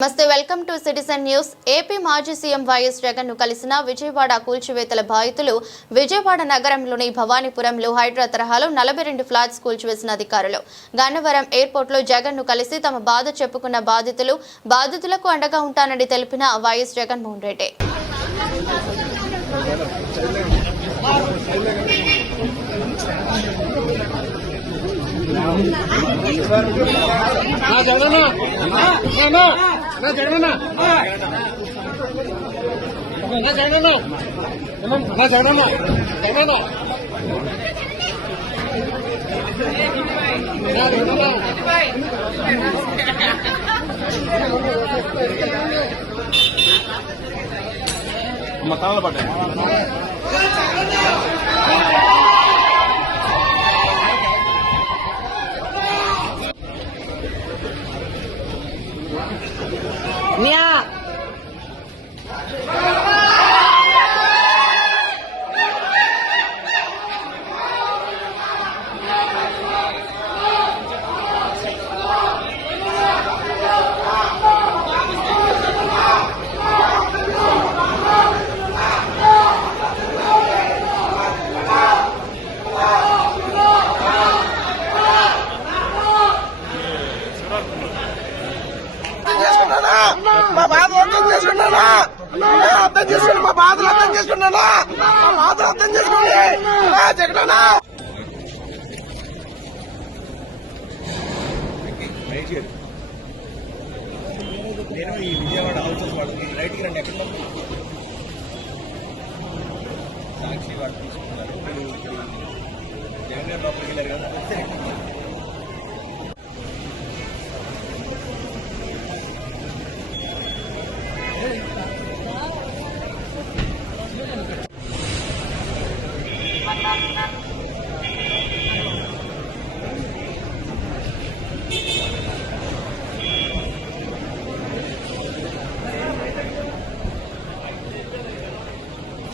నమస్తే welcome to citizen news. AP మాజీ CM YS Jagan ను కలిసిన విజయవాడ కూల్చివేతల బాధితులు విజయవాడ నగరంలోని భవానీపురంలో హైడ్రా తరహాలో 42 ఫ్లాట్స్ కూల్చివేసిన అధికారులు గన్నవరం ఎయిర్పోర్ట్ లో జగన్ ను కలిసి తమ బాధ చెప్పుకున్న బాధితులకు అండగా ఉంటానని తెలిపిన వైఎస్ జగన్మోహన్ రెడ్డి. మా బాధ అర్థం చేసుకున్నానా? అర్థం చేసుకుని మా బాధలు అర్థం చేసుకున్నానా? మా బాధలు అర్థం చేసుకోండి జగనన్నా. నేను ఈ విజయవాడ హౌసెస్ వాళ్ళకి రైట్కి రండి. ఎక్కడ సాక్షి వాళ్ళు తీసుకున్నారు. జగన్ గారు లోపలికి వెళ్ళారు కదా.